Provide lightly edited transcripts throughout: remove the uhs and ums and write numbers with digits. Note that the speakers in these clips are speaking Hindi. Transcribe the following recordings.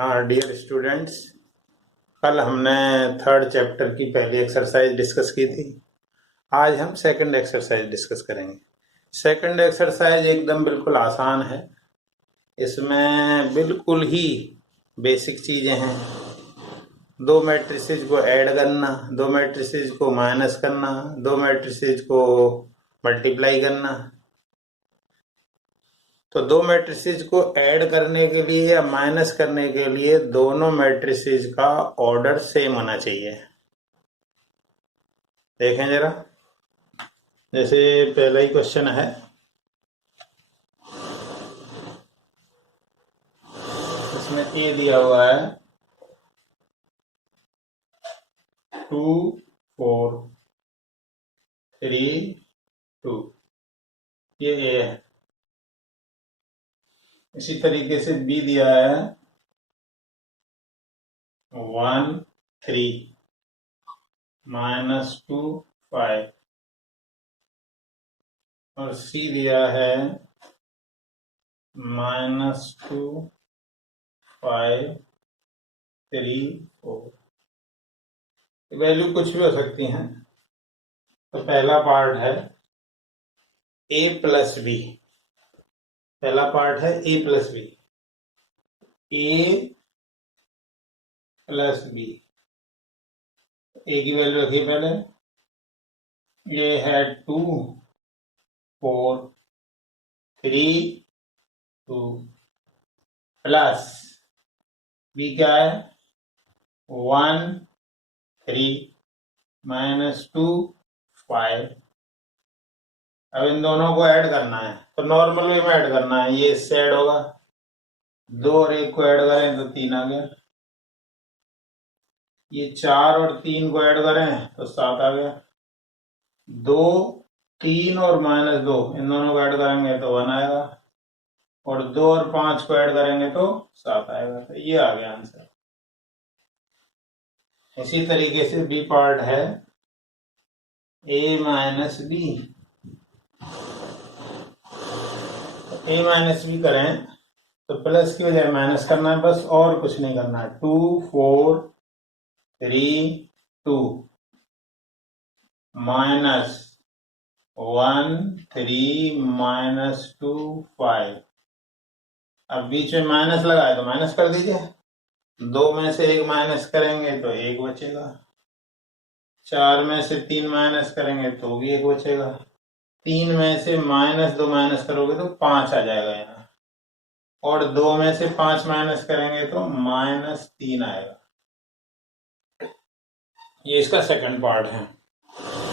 हाँ डियर स्टूडेंट्स, कल हमने थर्ड चैप्टर की पहली एक्सरसाइज डिस्कस की थी। आज हम सेकंड एक्सरसाइज डिस्कस करेंगे। सेकंड एक्सरसाइज एकदम बिल्कुल आसान है। इसमें बिल्कुल ही बेसिक चीज़ें हैं। दो मैट्रिसेस को ऐड करना, दो मैट्रिसेस को माइनस करना, दो मैट्रिसेस को मल्टीप्लाई करना। तो दो मैट्रिसेस को ऐड करने के लिए या माइनस करने के लिए दोनों मैट्रिसेस का ऑर्डर सेम होना चाहिए। देखें जरा, जैसे पहला ही क्वेश्चन है, इसमें ए दिया हुआ है 2 4 3 2, ये ए है। इसी तरीके से बी दिया है 1 3 -2 5, और सी दिया है -2 5 3 4। वैल्यू कुछ भी हो सकती हैं। तो पहला पार्ट है ए प्लस बी। पहला पार्ट है ए प्लस बी। ए प्लस बी, ए की वैल्यू रखिए पहले। ये है 2 4 3 2 प्लस बी क्या है 1 3 -2 5। अब इन दोनों को ऐड करना है, तो नॉर्मल वे में ऐड करना है। ये इससे ऐड होगा, 2 और 1 को ऐड करें तो 3 आ गया। ये 4 और 3 को ऐड करें तो 7 आ गया। 2 3 और -2 इन दोनों को ऐड करेंगे तो 1 आएगा, और 2 और 5 को ऐड करेंगे तो 7 आएगा। तो ये आ गया आंसर। इसी तरीके से बी पार्ट है ए माइनस बी। ए माइनस बी करें तो प्लस की बजाय माइनस करना है बस, और कुछ नहीं करना है। 2 4 3 2 -1 3 -2 5। अब बीच में माइनस लगाए तो माइनस कर दीजिए। 2 में से 1 माइनस करेंगे तो 1 बचेगा। 4 में से 3 माइनस करेंगे तो भी 1 बचेगा। 3 में से -2 माइनस करोगे तो 5 आ जाएगा यहाँ, और 2 में से 5 माइनस करेंगे तो -3 आएगा। ये इसका सेकंड पार्ट है।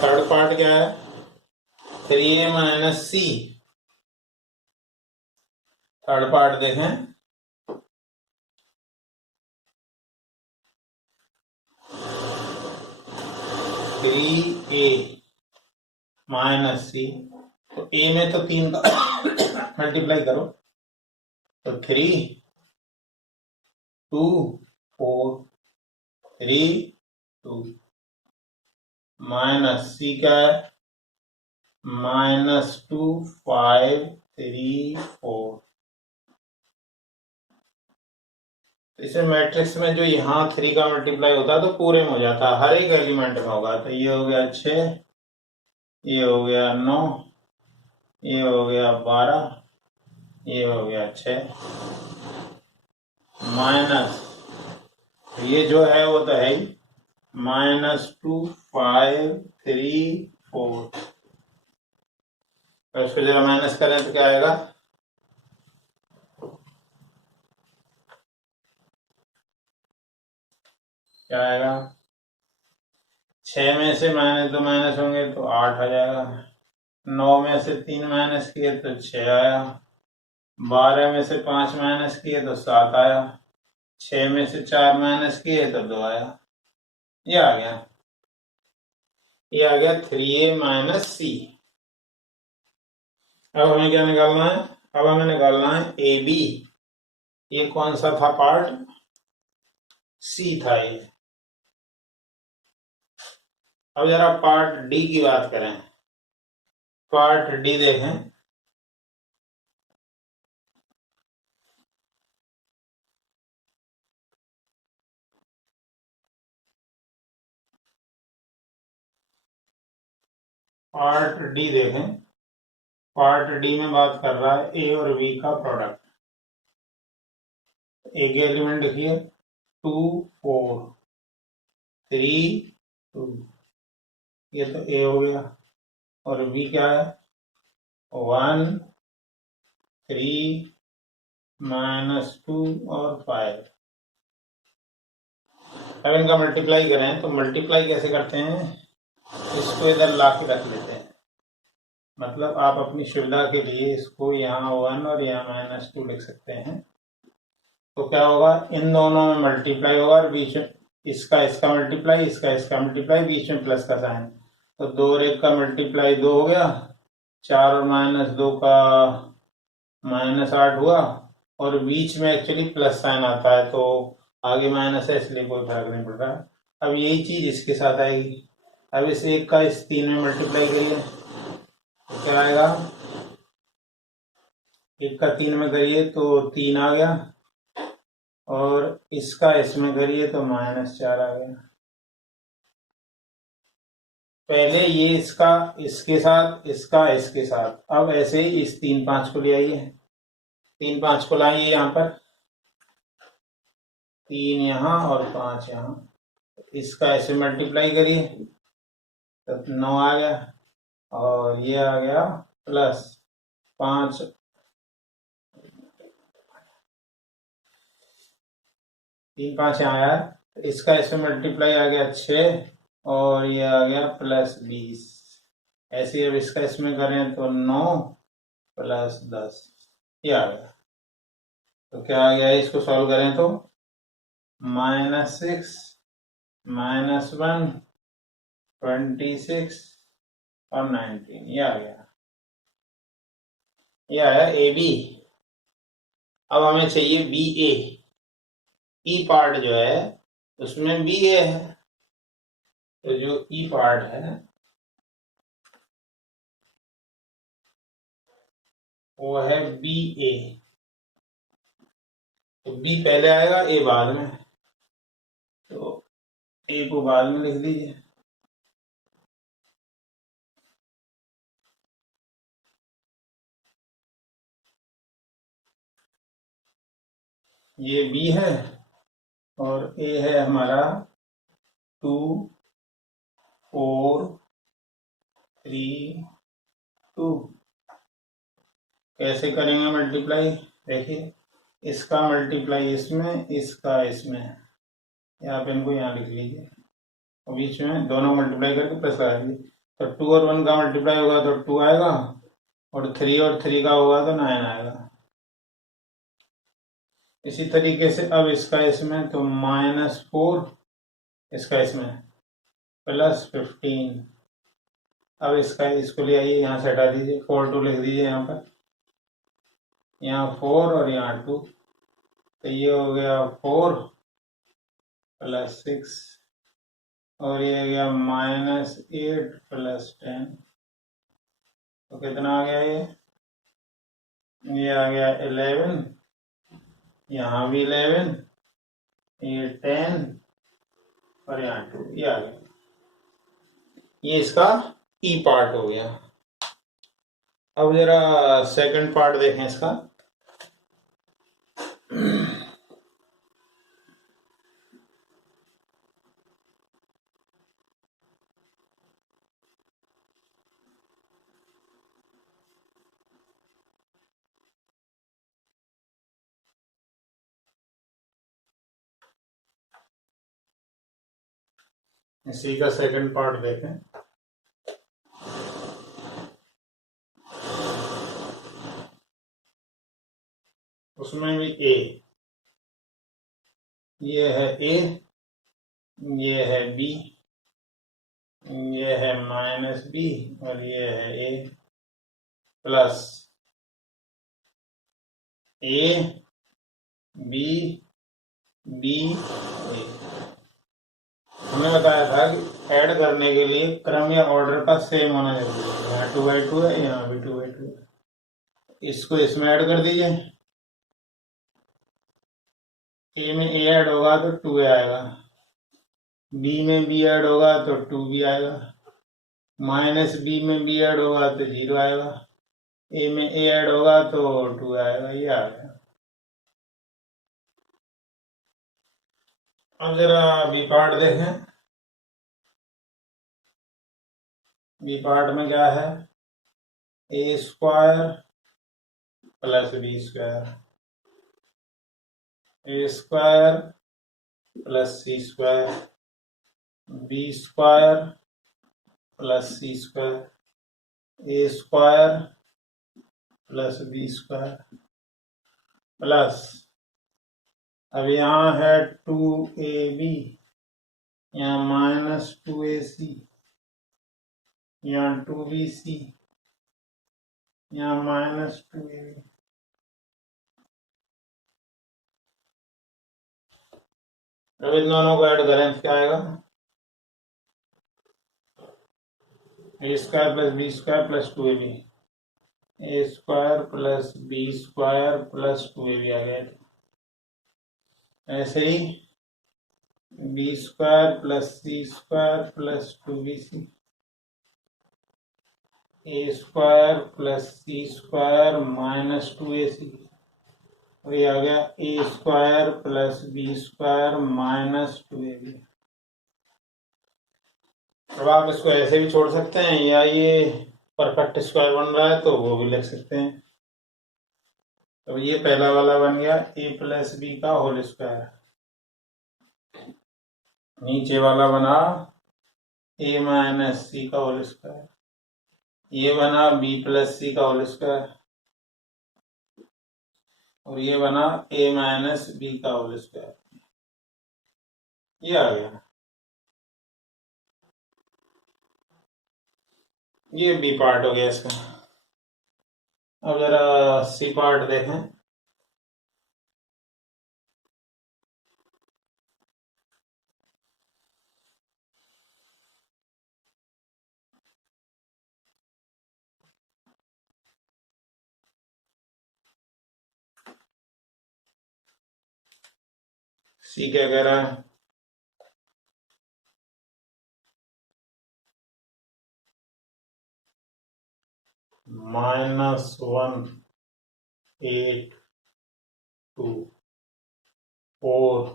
थर्ड पार्ट क्या है 3a माइनस सी। थर्ड पार्ट देखें, 3a माइनस सी। तो ए में तो 3 का मल्टीप्लाई करो, तो 3 2 4 3 2 माइनस सी क्या है -2 5 3 4। इसे मैट्रिक्स में जो यहाँ 3 का मल्टीप्लाई होता है तो पूरे में हो जाता है, हर एक एलिमेंट में होगा। तो ये हो गया 6, ये हो गया 9, ये हो गया 12, ये हो गया 6 माइनस, ये जो है वो तो है ही -2 5 3 4। और इसको जरा माइनस करें तो क्या आएगा, क्या आएगा 6 में से -2 माइनस होंगे तो 8 आ जाएगा। 9 में से 3 माइनस किए तो 6 आया। 12 में से 5 माइनस किए तो 7 आया। 6 में से 4 माइनस किए तो 2 आया। ये आ गया, ये आ गया 3a माइनस सी। अब हमें क्या निकालना है, अब हमें निकालना है ए बी। ये कौन सा था पार्ट, सी था ये। अब जरा पार्ट डी की बात करें। पार्ट डी देखें, पार्ट डी देखें। पार्ट डी में बात कर रहा है ए और बी का प्रोडक्ट। ए के एलिमेंट लिखिए 2 4 3 2, ये तो ए हो गया। और बी क्या है 1 3 -2 और 5। अब इनका मल्टीप्लाई करें तो मल्टीप्लाई कैसे करते हैं, इसको इधर ला के रख लेते हैं। मतलब आप अपनी सुविधा के लिए इसको यहाँ 1 और यहाँ -2 लिख सकते हैं। तो क्या होगा, इन दोनों में मल्टीप्लाई होगा और बीच में इसका मल्टीप्लाई, इसका मल्टीप्लाई, बीच में प्लस का साइन। तो 2 और 1 का मल्टीप्लाई 2 हो गया, 4 और -2 का -8 हुआ, और बीच में एक्चुअली प्लस साइन आता है तो आगे माइनस है, इसलिए कोई फर्क नहीं पड़ रहा। अब यही चीज इसके साथ आएगी। अब इस 1 का इस 3 में मल्टीप्लाई करिए तो क्या आएगा, 1 का 3 में करिए तो 3 आ गया, और इसका इसमें करिए तो -4 आ गया। पहले ये इसका इसके साथ, इसका इसके साथ। अब ऐसे ही इस 3 5 को ले आइए, 3 5 को लाइए यहाँ पर, 3 यहाँ और 5 यहाँ। इसका ऐसे मल्टीप्लाई करिए तो 9 आ गया, और ये आ गया +5, 3 5 यहाँ आया। इसका इसमें मल्टीप्लाई आ गया 6, और ये आ गया +20। ऐसे अब इसका इसमें करें तो 9 + 10, ये आ गया। तो क्या आ गया, इसको सॉल्व करें तो -6 -1 26 और 19, ये आ गया। ये आया ए बी। अब हमें चाहिए बी ए। ई पार्ट जो है उसमें बी ए है, तो जो ई पार्ट है वो है बी ए। तो बी पहले आएगा, ए बाद में, तो ए को बाद में लिख दीजिए। ये बी है और ए है हमारा 2 4 3 2। कैसे करेंगे मल्टीप्लाई, देखिए इसका मल्टीप्लाई इसमें, इसका इसमें, या आप इनको यहाँ लिख लीजिए, और बीच में दोनों मल्टीप्लाई करके प्लस लगा लीजिए। तो 2 और 1 का मल्टीप्लाई होगा तो 2 आएगा, और 3 और 3 का होगा तो 9 आएगा। इसी तरीके से अब इसका इसमें तो -4, इसका इसमें +15। अब इसका इसको ले आइए, यहाँ से हटा दीजिए, 4 2 लिख दीजिए यहाँ पर, यहाँ 4 और यहाँ 2, तो ये हो गया 4 + 6, और ये हो गया -8 + 10। तो कितना आ गया, ये आ गया 11, यहाँ भी 11, ये 10 और यहाँ 2, ये आ गया। ये इसका ई पार्ट हो गया। अब जरा सेकंड पार्ट देखें इसका। इसी का सेकंड पार्ट देखें। उसमें भी ए, ये है ए, ये है बी, ये है -b, और ये है ए प्लस ए बी बी ए। हमने बताया था कि ऐड करने के लिए क्रम या ऑर्डर का सेम होना जरूरी है। यहाँ 2/2 है, यहाँ भी 2/2 है। इसको इसमें ऐड कर दीजिए, ए में ए ऐड होगा तो 2a आएगा, बी में बी ऐड होगा तो 2b आएगा, माइनस बी में बी ऐड होगा तो 0 आएगा, ए में ए ऐड होगा तो 2 आएगा। ये आ गया। अब जरा बी पार्ट देखें। बी पार्ट में क्या है? A square plus B square, A square plus C square, B square plus C square, A square plus B square plus, अब यहाँ है 2ab, यहाँ माइनस 2ac, यहाँ 2bc, यहाँ माइनस 2ab। अब इन दोनों को ऐड करें तो क्या आएगा? A square plus B square plus 2ab, A square plus B square plus 2ab आ गया। ऐसे ही B square plus C square plus 2bc, A square plus C square minus 2ac, और ये आ गया A square plus B square minus 2ab। अब आप इसको ऐसे भी छोड़ सकते हैं, या ये परफेक्ट स्क्वायर बन रहा है तो वो भी लिख सकते हैं। तो ये पहला वाला बन गया ए प्लस बी का होल स्क्वायर, नीचे वाला बना ए माइनस सी का होल स्क्वायर, ये बना बी प्लस सी का होल स्क्वायर, और ये बना ए माइनस बी का होल स्क्वायर। ये आ गया। ये बी पार्ट हो गया इसका। अब जरा सी पार्ट देखें। सी क्या कह रहा है? -1 8 2 4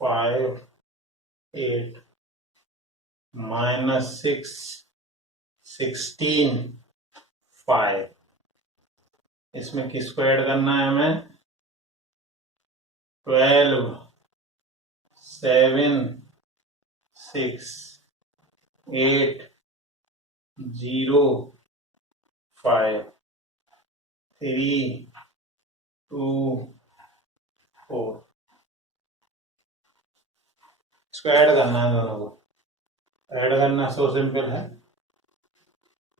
5 8 -6 16 5। इसमें किसको ऐड करना है हमें? 12 7 6 8 0 5 3 2 4। इसको ऐड करना है दोनों को। ऐड करना सो सिंपल है।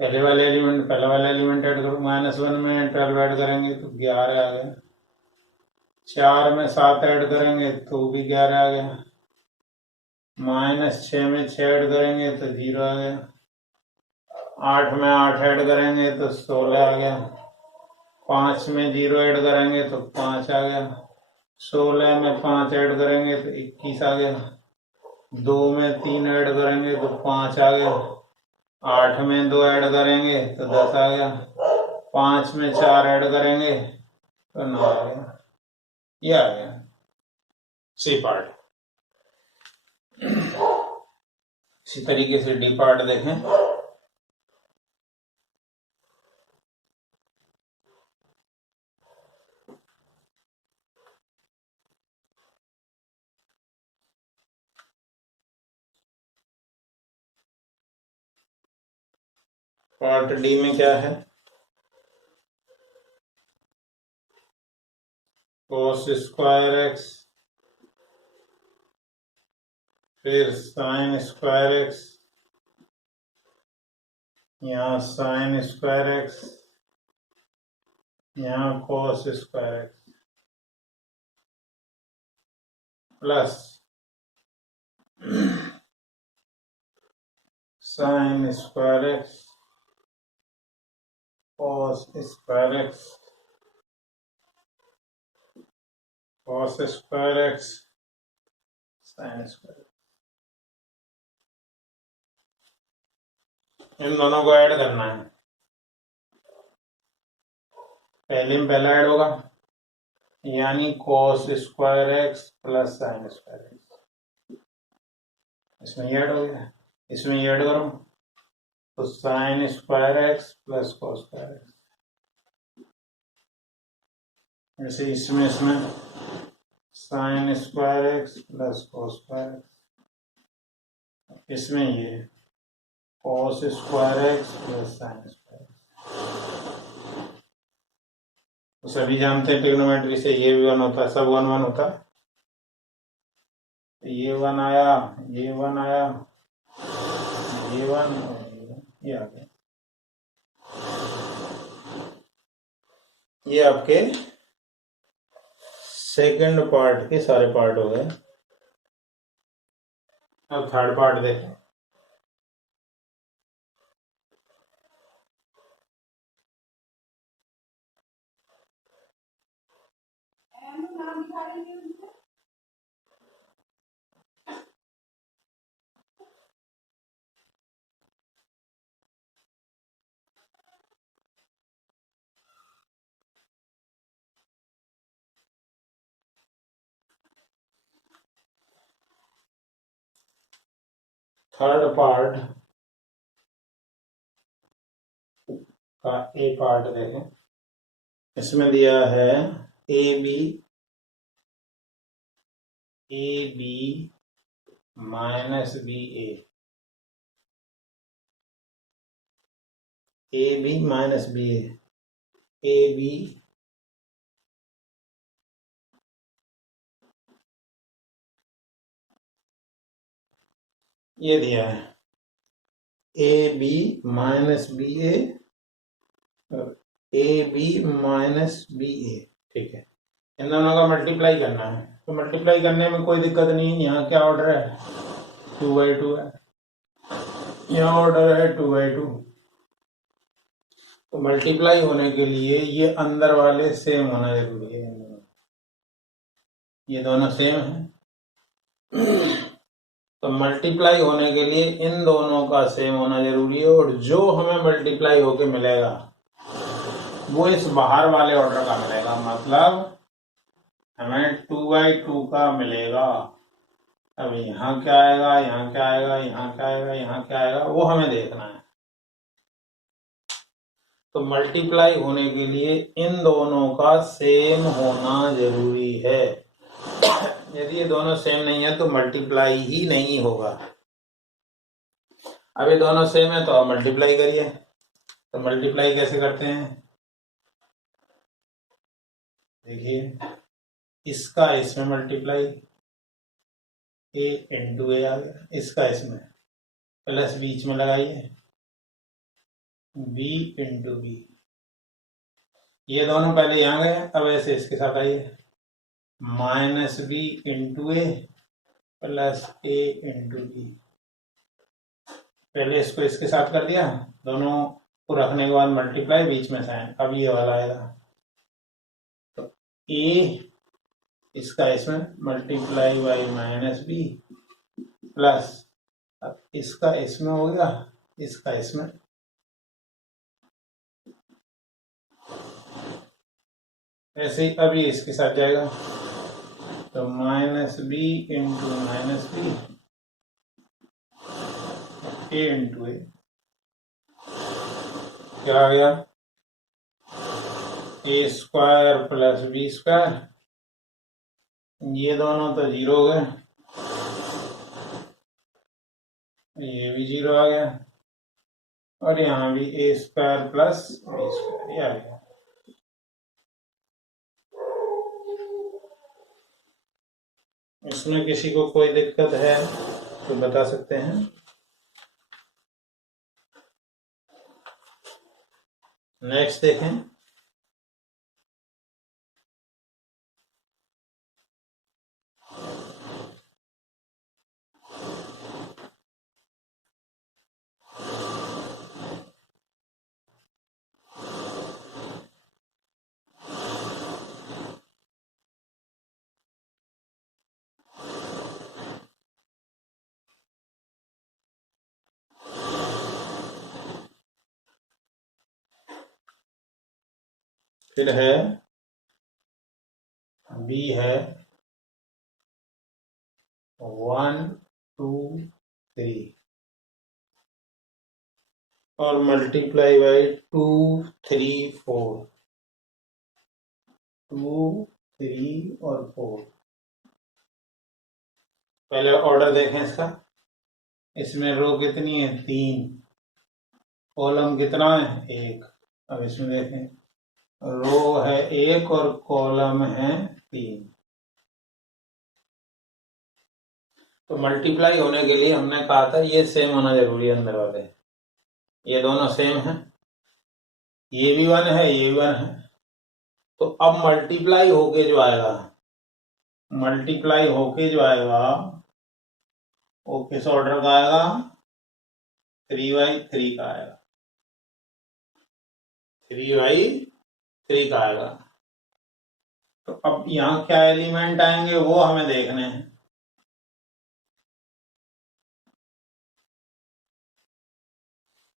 पहले वाला एलिमेंट ऐड करो, -1 में 12 ऐड करेंगे तो 11 आ गया, 4 में 7 ऐड करेंगे तो भी 11 आ गया, -6 में 6 ऐड करेंगे तो 0 आ गया, 8 में 8 ऐड करेंगे तो 16 आ गया, 5 में 0 ऐड करेंगे तो 5 आ गया, 16 में 5 ऐड करेंगे तो 21 आ गया, 2 में 3 ऐड करेंगे तो 5 आ गया, 8 में 2 ऐड करेंगे तो 10 आ गया, 5 में 4 ऐड करेंगे तो 9 आ गया। ये आ गया सी पार्ट। इसी तरीके से डी पार्ट देखें। पार्ट डी में क्या है? cos स्क्वायर एक्स, फिर साइन स्क्वायर एक्स, यहाँ साइन स्क्वायर एक्स, यहाँ cos square x, plus sine square x, cos square x, cos square x, sine square. इन दोनों को ऐड करना है। पहले में पहला ऐड होगा, यानी cos square x plus sine square x, इसमें ये ऐड हो गया, इसमें ये ऐड करो तो sign square x plus cos square x. जैसे इसमें sign square x plus cos square x, इसमें ये cos square x plus sine square x. तो सभी जानते हैं ट्रिग्नोमेट्री से ये भी वन होता है, सब वन वन होता है। ये वन आया, ये वन आया, ये वन, ये आ गया। ये आपके सेकंड पार्ट के सारे पार्ट हो गए। अब थर्ड पार्ट देखें। थर्ड पार्ट का ए पार्ट देखें। इसमें दिया है A B minus B A B minus B A B ये दिया है A B minus B A B minus B ठीक है। इन दोनों का मल्टीप्लाई करना है, तो मल्टीप्लाई करने में कोई दिक्कत नहीं है। यहाँ क्या ऑर्डर है, 2/2 है, यहाँ ऑर्डर है 2/2। तो मल्टीप्लाई होने के लिए ये अंदर वाले सेम होना जरूरी है, ये दोनों सेम है। तो मल्टीप्लाई होने के लिए इन दोनों का सेम होना जरूरी है, और जो हमें मल्टीप्लाई होके मिलेगा वो इस बाहर वाले ऑर्डर का मिलेगा। मतलब हमें 2/2 का मिलेगा। अब यहाँ क्या आएगा, यहाँ क्या आएगा, यहाँ क्या आएगा, यहाँ क्या आएगा, वो हमें देखना है। तो मल्टीप्लाई होने के लिए इन दोनों का सेम होना जरूरी है। यदि ये दोनों सेम नहीं है तो मल्टीप्लाई ही नहीं होगा। अब ये दोनों सेम है तो आप मल्टीप्लाई करिए। तो मल्टीप्लाई कैसे करते हैं, देखिए इसका इसमें मल्टीप्लाई, ए इंटू ए आ गया, इसका इसमें प्लस बीच में लगाइए बी इंटू बी। ये दोनों पहले यहाँ गए, अब ऐसे इसके साथ आइए माइनस बी इंटू ए प्लस ए इंटू बी। पहले इसको इसके साथ कर दिया, दोनों को रखने के बाद मल्टीप्लाई, बीच में साइन। अब ये वाला आएगा तो ए इसका इसमें multiply by minus B plus, अब इसका इसमें हो गया, इसका इसमें, ऐसे ही अभी इसके साथ जाएगा तो minus B into minus B A into A. क्या आ गया, A square plus B square. ये दोनों तो जीरो हो गए, ये भी जीरो आ गया, और यहाँ भी ए स्क्वायर प्लस बी स्क्वायर ये आ गया। इसमें किसी को कोई दिक्कत है तो बता सकते हैं। नेक्स्ट देखें। फिर है बी है 1 2 3 और मल्टीप्लाई बाई 2 3 4 2 3 और 4। पहले ऑर्डर देखें इसका। इसमें रो कितनी है 3, कॉलम कितना है 1। अब इसमें देखें रो है 1 और कॉलम है 3। तो मल्टीप्लाई होने के लिए हमने कहा था ये सेम होना जरूरी है अंदर वाले। ये दोनों सेम है, ये भी 1 है ये भी 1 है। तो अब मल्टीप्लाई होके जो आएगा, वो किस ऑर्डर का आएगा 3/3 का आएगा, 3/3 का आएगा। तो अब यहाँ क्या एलिमेंट आएंगे वो हमें देखने हैं।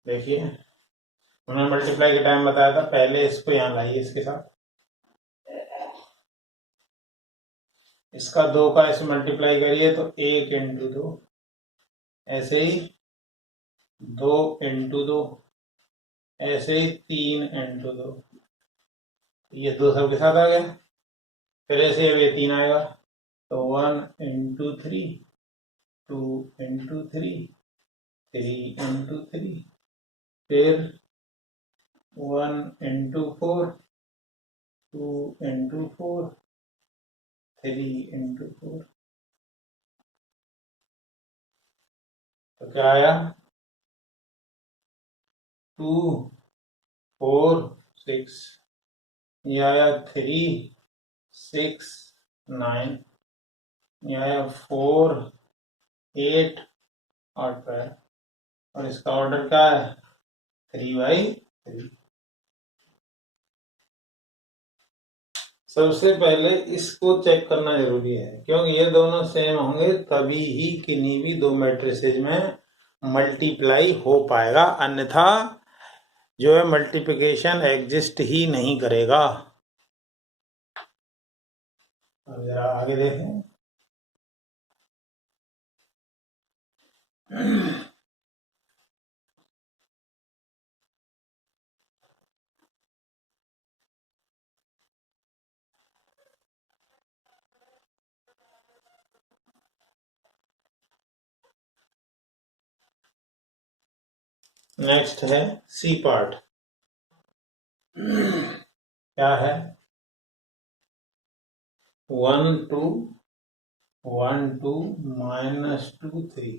देखिए हमने मल्टीप्लाई के टाइम बताया था, पहले इसको यहाँ लाइए इसके साथ, इसका 2 का इसे मल्टीप्लाई करिए तो 1 इंटू 2, ऐसे ही 2 इंटू 2, ऐसे ही 3 इंटू 2, ये 2 सबके साथ आ गया। फिर ऐसे अब ये 3 आएगा तो 1 इंटू 3, 2 इंटू 3, 3 इंटू 3, फिर 1 इंटू 4, 2 इंटू 4, 3 इंटू 4। तो क्या आया 2 4 6, ये आया 3 6 9, ये आया 4 8 8 है। और इसका ऑर्डर क्या है 3/3। सबसे पहले इसको चेक करना जरूरी है, क्योंकि ये दोनों सेम होंगे तभी ही किन्हीं भी 2 मैट्रिसेज में मल्टीप्लाई हो पाएगा, अन्यथा जो है मल्टीप्लिकेशन एग्जिस्ट ही नहीं करेगा। अब जरा आगे देखें। नेक्स्ट है सी पार्ट। क्या है 1 2 1 2 -2 3,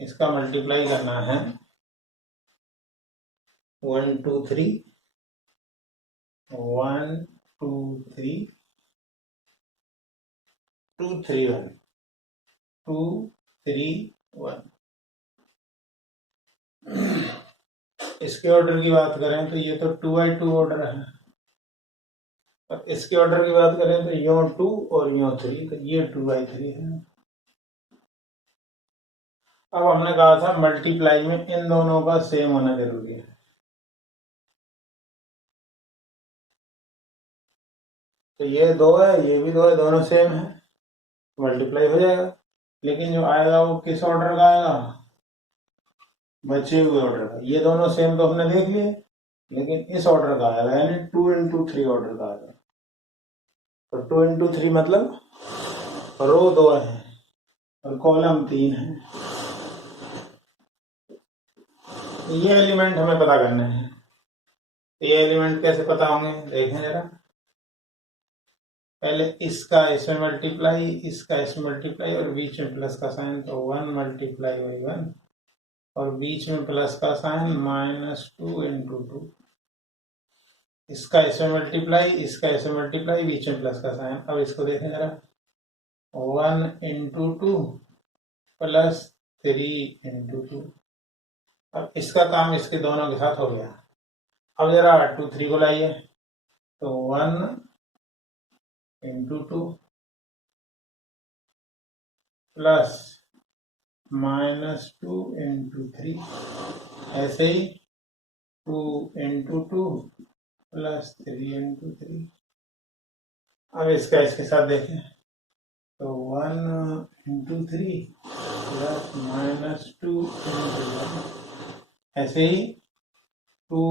इसका मल्टीप्लाई करना है 1 2 3 1 2 3 2 3 1 2 3 1। इसके ऑर्डर की बात करें तो ये तो 2/2 ऑर्डर है, और इसके ऑर्डर की बात करें तो यो 2 और यो 3, तो ये 2/3 है। अब हमने कहा था मल्टीप्लाई में इन दोनों का सेम होना जरूरी है। तो ये 2 है ये भी 2 है, दोनों सेम है, मल्टीप्लाई हो जाएगा। लेकिन जो आएगा वो किस ऑर्डर का आएगा बचे हुए ऑर्डर का। ये दोनों सेम तो हमने देख लिए, लेकिन इस ऑर्डर का आएगा, यानी 2 इंटू 3 ऑर्डर का आएगा। तो 2 इंटू 3 मतलब रो 2 है और कॉलम 3 है। ये एलिमेंट हमें पता करना है। ये एलिमेंट कैसे पता होंगे देखें जरा। पहले इसका इसमें मल्टीप्लाई, इसका इसमें मल्टीप्लाई, और बीच में प्लस का साइन, तो 1 मल्टीप्लाई बाई 1, और बीच में प्लस का साइन -2 इंटू 2। इसका इसमें मल्टीप्लाई, इसका इसमें मल्टीप्लाई, बीच में प्लस का साइन। अब इसको देखें जरा 1 इंटू 2 प्लस 3 इंटू 2। अब इसका काम इसके दोनों के साथ हो गया। अब जरा 2 3 को लाइए, तो 1 इंटू 2 प्लस -2 इंटू 3, ऐसे ही 2 इंटू 2 प्लस 3 × 3। अब इसका इसके साथ देखें तो 1 × 3 प्लस -2 × 1, ऐसे ही 2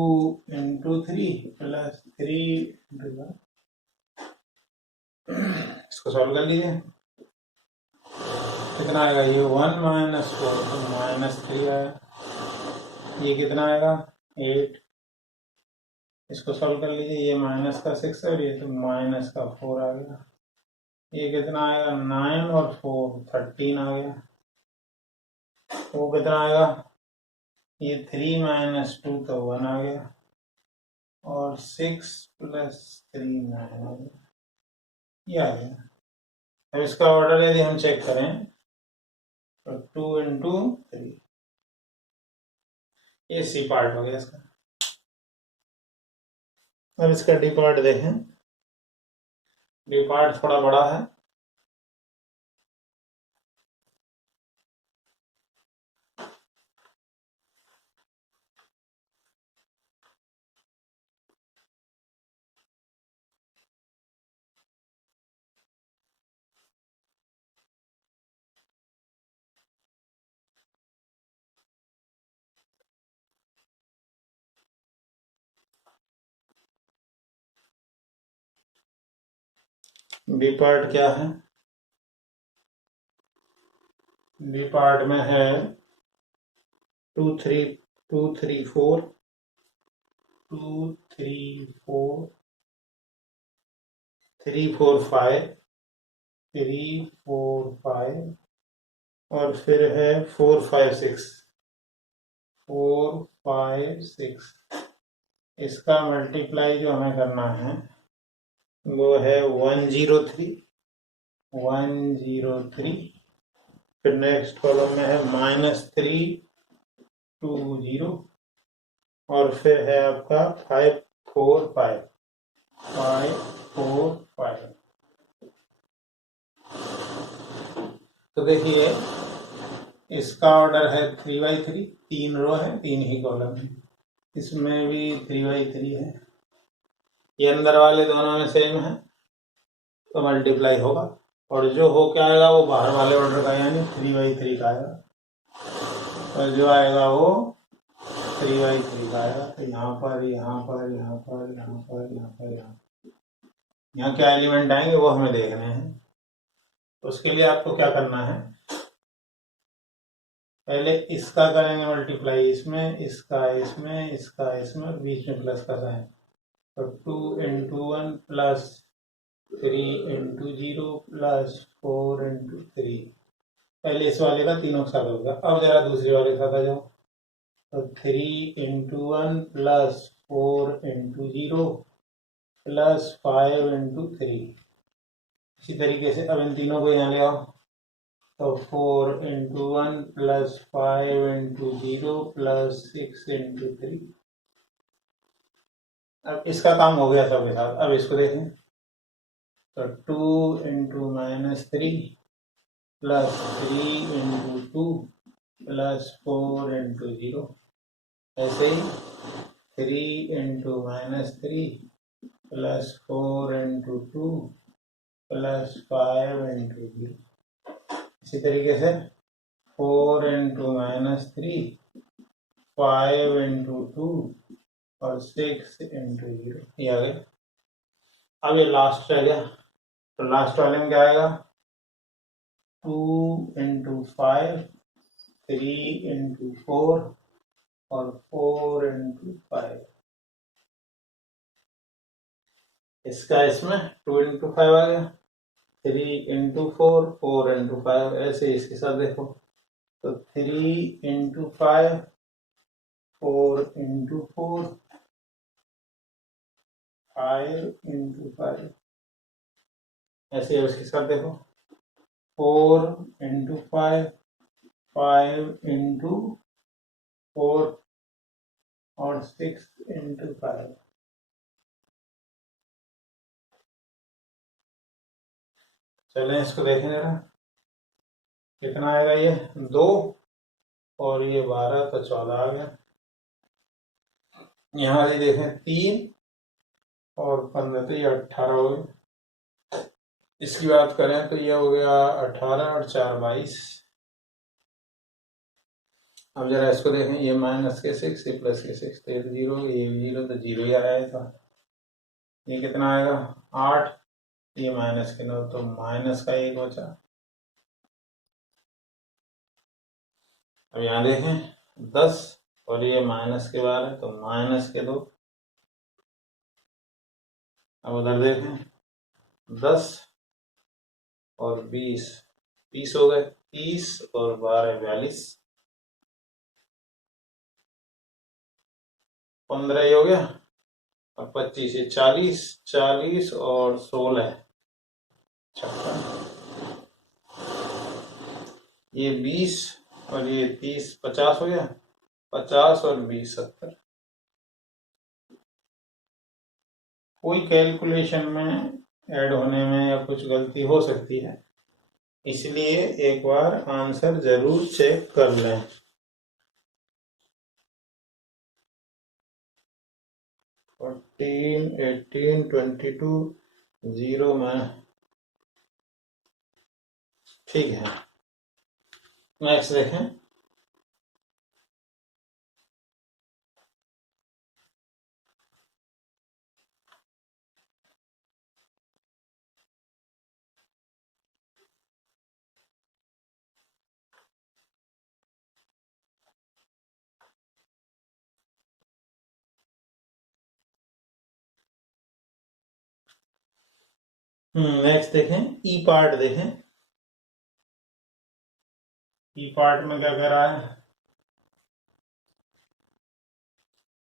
× 3 प्लस 3 × 1। इसको सॉल्व कर लीजिए, कितना आएगा? ये 1 - 4 तो -3 आया। ये कितना आएगा? 8। इसको सॉल्व कर लीजिए, ये -6 और ये तो -4 आ गया। ये कितना आएगा? 9 और 4 13 आ गया। वो कितना आएगा? ये 3 - 2 तो 1 आ गया और 6 + 3 9 आ गया। ये आ गया। अब इसका ऑर्डर यदि हम चेक करें तो 2 × 3, ये सी पार्ट हो गया इसका। अब इसका डी पार्ट देखें, डी पार्ट थोड़ा बड़ा है। बी पार्ट क्या है? बी पार्ट में है 2 3 2 3 4 2 3 4 3 4 5 3 4 5 और फिर है 4 5 6 4 5 6। इसका मल्टीप्लाई जो हमें करना है वो है 103 103। फिर नेक्स्ट कॉलम में है -3 2 0 और फिर है आपका 5 4 5 5 4 5। तो देखिए इसका ऑर्डर है 3/3, 3 रो है 3 ही कॉलम है। इसमें भी 3/3 है। ये अंदर वाले दोनों में सेम है तो मल्टीप्लाई होगा और जो हो क्या आएगा वो बाहर वाले ऑर्डर का यानी 3/3 का आएगा और जो आएगा वो 3/3 का आएगा। तो यहाँ पर यहाँ पर यहाँ पर यहाँ पर यहाँ पर यहाँ क्या एलिमेंट आएंगे वो हमें देखने हैं। तो उसके लिए आपको क्या करना है, पहले इसका करेंगे मल्टीप्लाई इसमें, इसका इसमें, इसका इसमें और बीच में प्लस का साइन। तो 2 × 1 प्लस 3 × 0 प्लस 4 × 3। पहले इस वाले का तीनों के साथ होगा। अब जरा दूसरे वाले के साथ आ जाओ। तो 3 × 1 प्लस 4 × 0 प्लस 5 × 3। इसी तरीके से अब इन तीनों को यहाँ ले आओ। तो 4 × 1 प्लस 5 × 0 प्लस 6 × 3। अब इसका काम हो गया सबके साथ। अब इसको देखें तो 2 × -3 प्लस 3 × 2 प्लस 4 × 0। ऐसे ही 3 × -3 प्लस 4 × 2 प्लस 5 × 0। इसी तरीके से 4 × -3 5 × 2 और 6 × 0। ये आ गया। अब ये लास्ट रह गया तो लास्ट वाले में क्या आएगा? 2 × 5 3 × 4 और 4 × 5। इसका इसमें 2 × 5 आ गया, 3 × 4 4 × 5। ऐसे इसके साथ देखो तो 3 × 5 4 × 4 5 × 5। ऐसे उसके साथ देखो 4 × 5 5 × 4 और 6 × 5। चलें इसको देखें जरा कितना आएगा। ये 2 और ये 12 तो 14 आ गया। यहाँ से देखें 3 और 15 तो ये 18 हो गए। इसकी बात करें तो ये हो गया 18 और 4 22। अब जरा इसको देखें, ये माइनस के 6, ये प्लस के 6, तो ये 0, ये 0, तो 0 ही आया था। ये कितना आएगा 8, ये माइनस के 9, तो माइनस का 1 बचा। अब यहाँ देखें 10 और ये माइनस के 12, तो माइनस के 2। अब उधर देखें 10 और 20, 20 हो गए, 30 और 12 42, 15 ही हो गया, और 25 ये 40, 40 और 16 56, ये 20 और ये 30 50 हो गया, 50 और 20 70। कोई कैलकुलेशन में ऐड होने में या कुछ गलती हो सकती है, इसलिए एक बार आंसर जरूर चेक कर लें। फोर्टीन 18 22 0 में ठीक है। नेक्स्ट देखें, नेक्स्ट देखें, ई पार्ट देखें। ई पार्ट में क्या कर रहा है,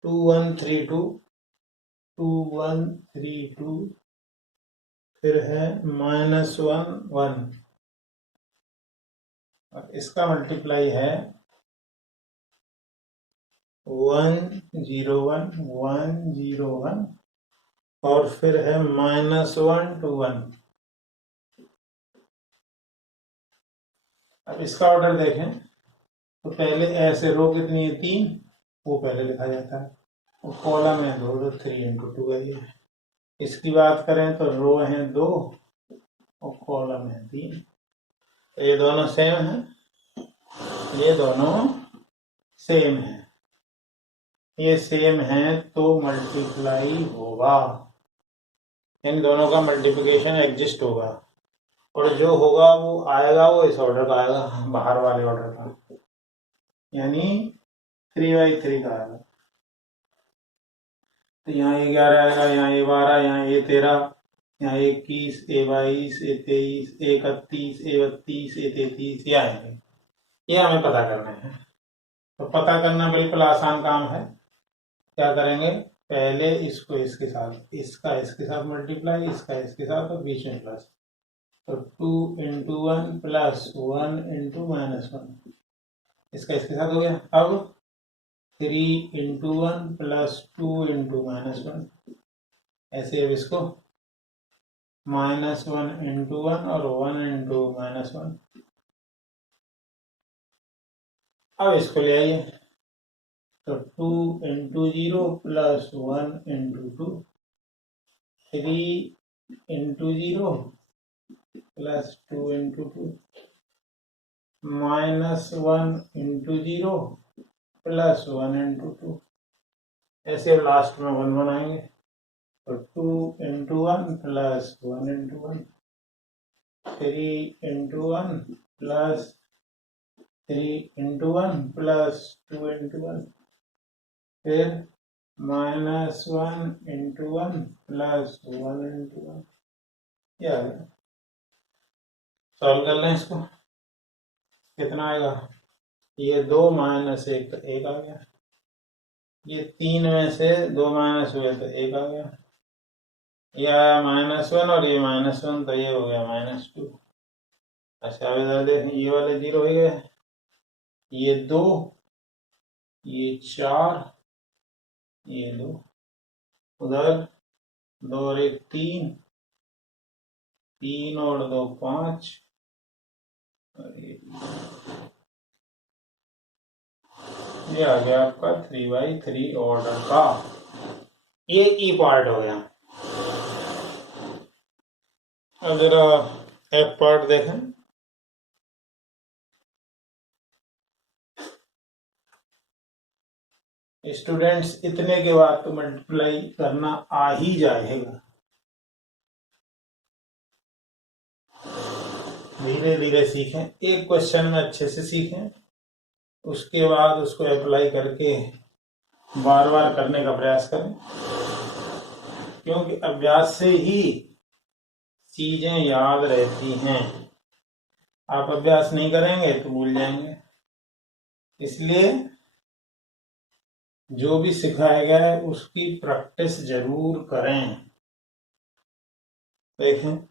2132 2132, फिर है -1 1, और इसका मल्टीप्लाई है 101 101, और फिर है -1 2 1। अब इसका ऑर्डर देखें तो पहले ऐसे रो कितनी है 3, वो पहले लिखा जाता है, और कॉलम है 2, तो 3 × 2 है ये। इसकी बात करें तो रो है 2 और कॉलम है 3, तो ये दोनों सेम है, ये दोनों सेम है, ये सेम है तो मल्टीप्लाई होगा, इन दोनों का मल्टीप्लिकेशन एग्जिस्ट होगा, और जो होगा वो आएगा, वो इस ऑर्डर का आएगा, बाहर वाले ऑर्डर का, यानी 3/3 का आएगा। तो यहाँ ये 11 आएगा, यहाँ ये 12, यहाँ ये 13, यहाँ 21, ये 22, ये 23, ये 31, ये 32, ये 33, ये आएंगे। ये हमें पता करना है, तो पता करना बिल्कुल आसान काम है। क्या करेंगे, पहले इसको इसके साथ, इसका इसके साथ मल्टीप्लाई, इसका इसके साथ, और बीच में प्लस, तो 2 × 1 + 1 × -1, इसका इसके साथ हो गया। अब 3 × 1 + 2 × -1, ऐसे अब इसको -1 × 1 और 1 × -1, अब इसको ले आइए, तो 2 × 0 + 1 × 2, 3 × 0 + 2 × 2, -1 × 0 + 1 × 2, ऐसे लास्ट में 1 बनाएंगे, तो 2 × 1 + 1 × 1, 3 × 1 + 3 × 1 + 2 × 1, फिर -1 × 1 + 1 × 1, ये आ गया। सॉल्व कर लें इसको, कितना आएगा, ये 2 - 1 तो 1 आ गया, ये 3 में से 2 माइनस हुए तो 1 आ गया, ये आया -1 और ये -1, तो ये हो गया -2। अच्छा अब इधर देखें, ये वाले 0 हो गए, ये 2, ये 4, ये 2, उधर 2 और 1 3, 3 और 2 5, और ये आ गया आपका 3/3 ऑर्डर का। ये ई पार्ट हो गया। अब जरा एफ पार्ट देखें। स्टूडेंट्स इतने के बाद तो मल्टीप्लाई करना आ ही जाएगा, धीरे धीरे सीखें, एक क्वेश्चन में अच्छे से सीखें, उसके बाद उसको अप्लाई करके बार बार करने का प्रयास करें, क्योंकि अभ्यास से ही चीजें याद रहती हैं। आप अभ्यास नहीं करेंगे तो भूल जाएंगे। इसलिए जो भी सिखाया गया है उसकी प्रैक्टिस जरूर करें। देखें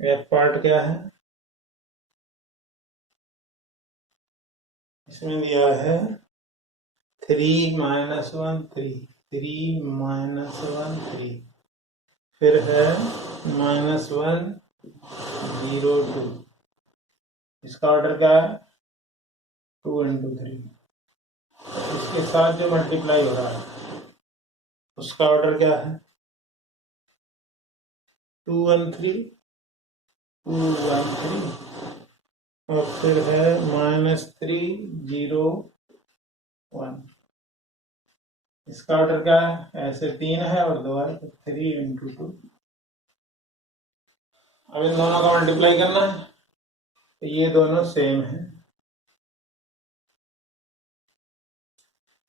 एफ पार्ट क्या है, इसमें दिया है 3 - 1 3, 3 - 1 3, फिर है -1 0 2, इसका ऑर्डर क्या है 2 × 3। इसके साथ जो मल्टीप्लाई हो रहा है उसका ऑर्डर क्या है 2 1 3 2 1 3, और फिर है -3 0 1। इसका ऑर्डर क्या है, ऐसे 3 है और 2 है, 3 × 2। अब इन दोनों का मल्टीप्लाई करना है, तो ये दोनों सेम है,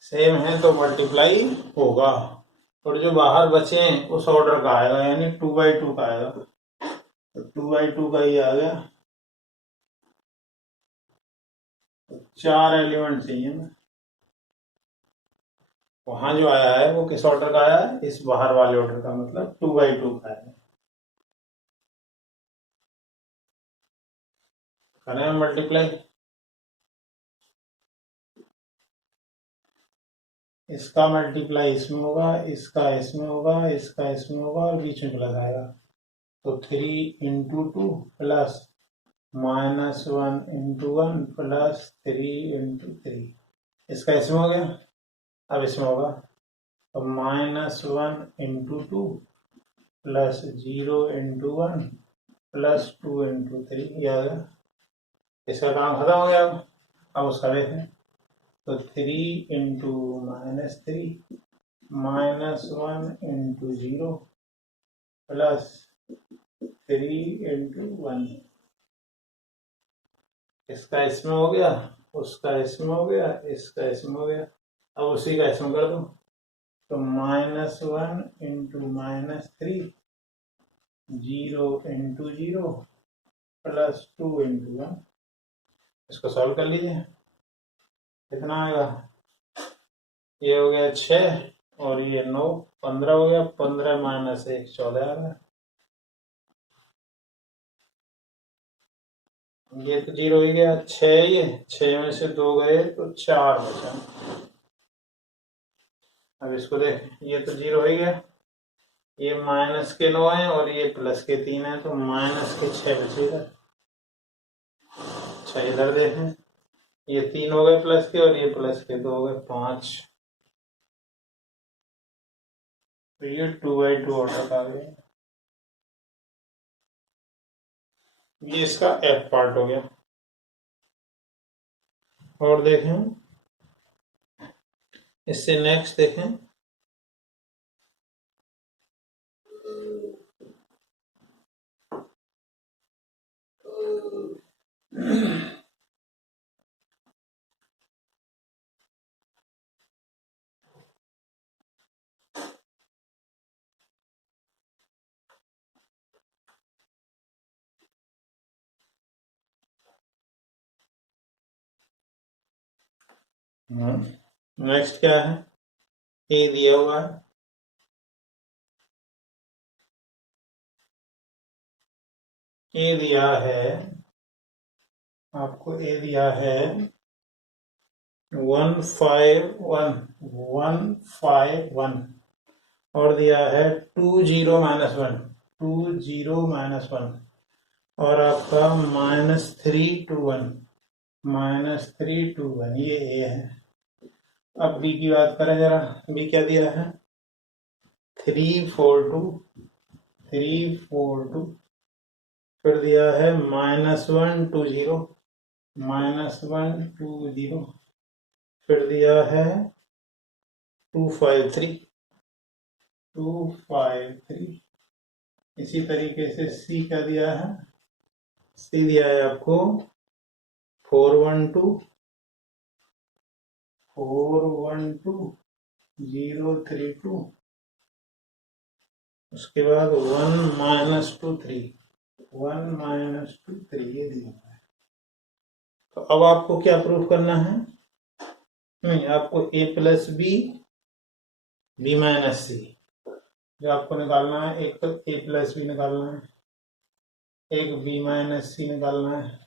सेम है तो मल्टीप्लाई होगा, और जो बाहर बचे हैं उस ऑर्डर का आएगा, यानी 2/2 का आएगा, तो 2/2 का ही आ गया। तो 4 एलिमेंट चाहिए ना, वहां जो आया है वो किस ऑर्डर का आया है, इस बाहर वाले ऑर्डर का, मतलब 2/2 का है। करें मल्टीप्लाई, इसका मल्टीप्लाई इसमें होगा, इसका इसमें होगा, इसका इसमें होगा, और बीच में प्लस आएगा, तो 3 × 2 प्लस -1 × 1 प्लस 3 × 3, इसका इसमें हो गया, अब इसमें होगा, तो -1 × 2 प्लस 0 × 1 प्लस 2 × 3, ये आ गया। इसका काम खत्म हो गया। अब उसका देखें, तो 3 × -3 -1 × 0 प्लस 3 × 1, इसका इसमें हो गया, उसका इसमें हो गया, इसका इसमें हो गया, अब उसी का इसमें कर दो, तो -1 × -3 0 × 0 प्लस 2 × 1, इसको सॉल्व कर लीजिए, कितना आएगा, ये हो गया 6 और ये 9, 15 हो गया, 15 - 1 14 आ गया, ये तो 0 ही गया, 6 ये 6 में से 2 गए तो 4 बचा। अब इसको देख, ये तो 0 ही गया, ये माइनस के 9 है और ये प्लस के 3 है, तो माइनस के 6 बचेगा। अच्छा इधर देखें, ये 3 हो गए प्लस के और ये प्लस के 2 हो गए 5, तो ये 2/2 ऑर्डर आ गया। ये इसका एफ पार्ट हो गया। और देखें, इससे नेक्स्ट देखें, नेक्स्ट क्या है, ए दिया हुआ है, ए दिया है आपको, ए दिया है 151 और दिया है 20 - 1 20 - 1 और आपका -3 to 1 -3 to 1, ये ए है। अब बी की बात करें जरा, बी क्या दिया है 342 फिर दिया है -120 -120 फिर दिया है 253 इसी तरीके से सी क्या दिया है, सी दिया है आपको 412 उसके बाद 1 - 2 3 ये दिया है। तो अब आपको क्या प्रूफ करना है, नहीं आपको a + b - c जो आपको निकालना है, एक तो a + b निकालना है, एक b - c निकालना है,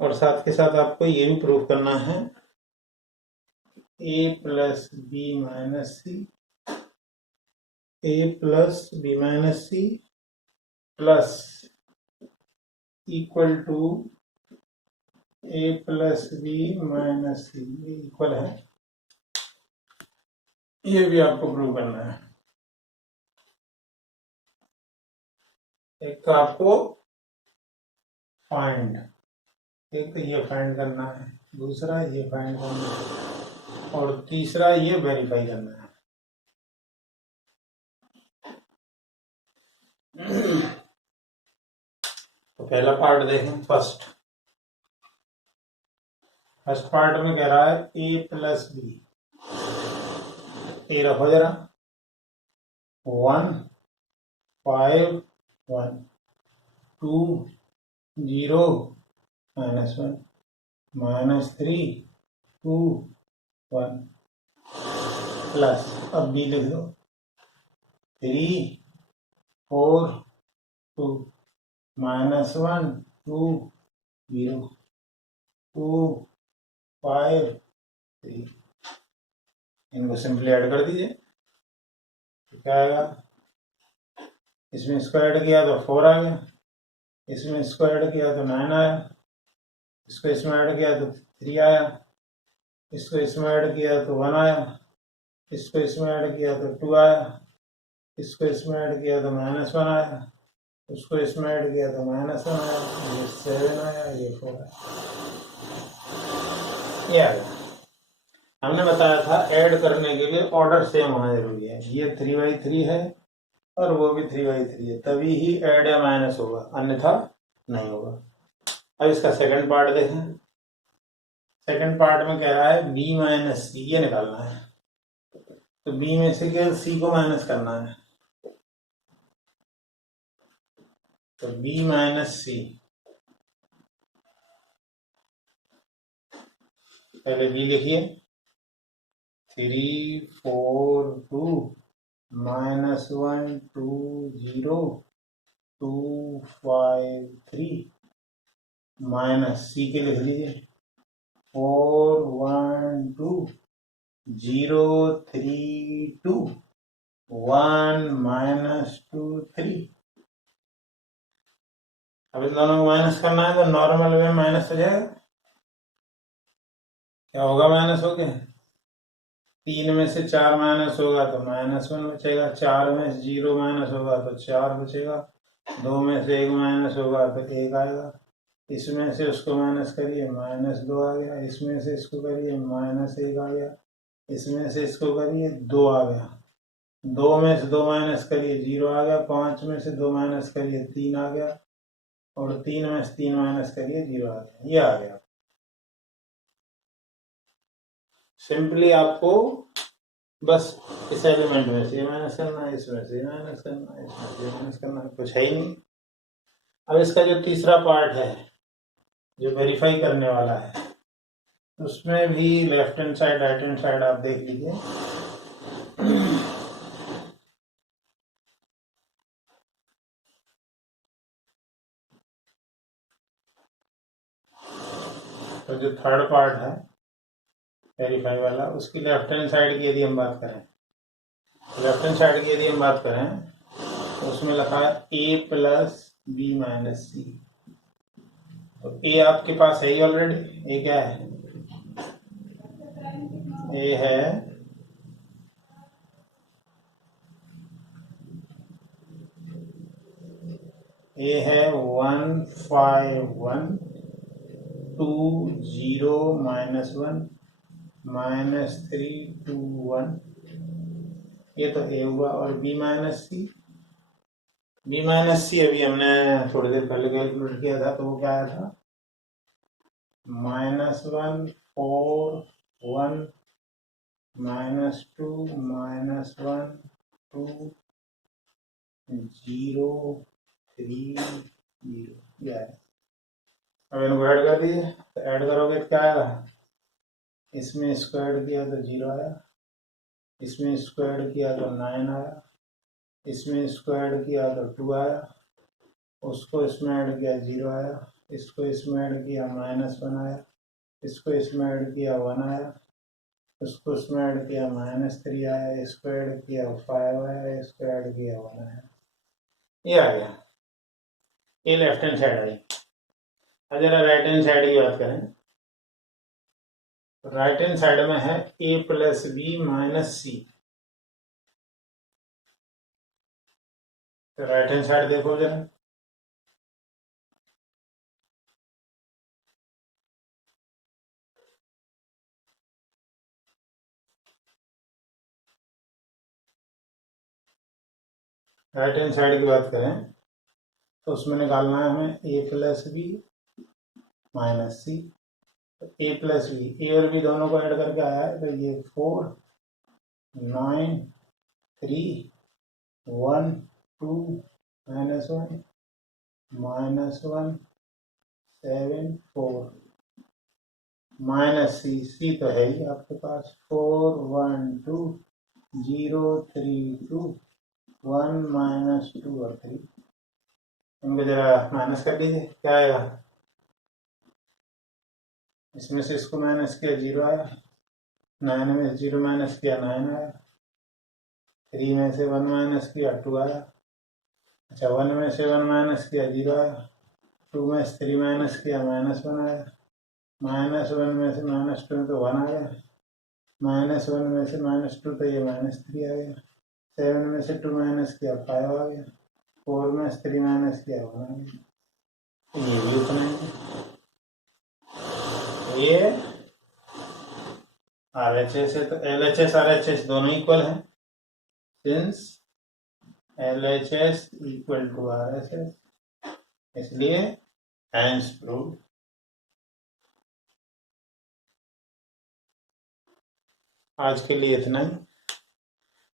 और साथ के साथ आपको ये भी प्रूफ करना है a + b - c plus equal to a + b - c equal है, ये भी आपको प्रूव करना है। एक तो आपको फाइंड, एक तो ये फाइंड करना है, दूसरा ये फाइंड करना है, और तीसरा ये वेरीफाई करना है। तो पहला पार्ट देखें, फर्स्ट पार्ट में कह रहा है a + b, ए रखो जरा 1 5 1 2 0 -1 -3 2 1 प्लस, अब b लिख दो 3 4 2 -1 2 0 2 5 3, इनको सिंपली ऐड कर दीजिए, तो क्या आएगा, इसमें इसको ऐड किया तो 4 आ गया, इसमें इसको ऐड किया तो 9 आया, इसको इसमें ऐड किया तो 3 आया, इसको इसमें ऐड किया तो 1 आया, इसको इसमें ऐड किया तो 2 आया, इसको इसमें ऐड किया तो -1 आया, उसको इसमें ऐड किया तो -1 आया, ये 7 आया, ये 4 आया, ये आ गया। हमने बताया था ऐड करने के लिए ऑर्डर सेम होना जरूरी है, ये 3/3 है और वो भी 3/3 है, तभी ही ऐड या माइनस होगा, अन्यथा नहीं होगा। अब इसका सेकंड पार्ट देखें, सेकंड पार्ट में कह रहा है b - c, ये निकालना है, तो b में से क्या c को माइनस करना है, तो b - c, पहले b लिखिए 342 -1 20 253 माइनस c के लिख लीजिए 412 032 1 - 2 3। अब इन दोनों को माइनस करना है, तो नॉर्मल में माइनस हो जाएगा, क्या होगा, माइनस हो गया, 3 में से 4 माइनस होगा तो -1 बचेगा, 4 में से 0 माइनस होगा तो 4 बचेगा, 2 में से 1 माइनस होगा तो 1 आएगा, इसमें से उसको माइनस करिए -2 आ गया, इसमें से इसको करिए -1 आ गया, इसमें से इसको करिए 2 आ गया, 2 में से 2 माइनस करिए 0 आ गया, 5 में से 2 माइनस करिए 3 आ गया, और 3 में से 3 माइनस करिए 0 आ गया, ये आ गया। सिंपली आपको बस इस एलिमेंट में से माइनस करना है, इसमें से माइनस करना है, इसमें से माइनस करना है, कुछ है ही नहीं। अब इसका जो तीसरा पार्ट है जो वेरीफाई करने वाला है, उसमें भी left hand side right hand side आप देख लीजिए, तो जो थर्ड पार्ट है वेरीफाई वाला, उसकी लेफ्ट हैंड साइड की यदि हम बात करें, लेफ्ट हैंड साइड की यदि हम बात करें तो उसमें लिखा है a + b - c, तो a आपके पास है ही ऑलरेडी, a क्या है, a है ये है 151 2 0 -1 -3 2 1, ये तो ए हुआ। और बी माइनस सी अभी हमने थोड़ी देर पहले कैलकुलेट किया था, तो वो क्या आया था -1 4 1 -2 -1 2 0 3 0, यह है। अब इनको ऐड कर दीजिए, तो ऐड करोगे तो क्या आएगा, इसमें स्क्वायर किया तो 0 आया, इसमें स्क्वायर किया तो 9 आया, इसमें स्क्वायर किया तो 2 आया, उसको इसमें ऐड किया 0 आया, इसको इसमें ऐड किया -1 आया, इसको इसमें ऐड किया 1 आया, उसको इसमें ऐड किया -3 आया, इसको ऐड किया 5 आया, इसको ऐड किया 1 आया, ये आ गया। ये लेफ्ट हैंड साइड आई। अब जरा राइट हैंड साइड की बात करें, राइट हैंड साइड में है a + b - c। तो राइट हैंड साइड देखो जरा, राइट हैंड साइड की बात करें तो उसमें निकालना है हमें a + b - c। तो a + b, a और b दोनों को ऐड करके आया है, तो ये 4 9 3 1 2 -1 -1 7 4 -c तो है ही आपके पास, 4 1 2 0 3 2 1 -2 और 3। इनको जरा माइनस कर लीजिए, क्या आएगा, इसमें से इसको माइनस किया 0 आया, 9 में से 0 माइनस किया 9 आया, 3 में से 1 माइनस किया 2 आया, अच्छा 1 में से 1 माइनस किया 0 आया, 2 में से 3 माइनस किया -1 आया, -1 में से -2 तो 1 आ गया, -1 में से -2 तो ये -3 आ गया, 7 में से 2 माइनस किया 5 आ गया, 4 में से 3 माइनस किया 1 आ गया, ये भी उतना ही है। ये RHS है, तो LHS RHS दोनों इक्वल हैं, since LHS equal to RHS, इसलिए हैंस प्रूव्ड। आज के लिए इतना ही।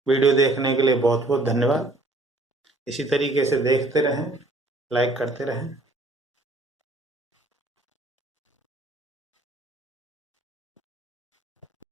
वीडियो देखने के लिए बहुत बहुत धन्यवाद। इसी तरीके से देखते रहें, लाइक करते रहें।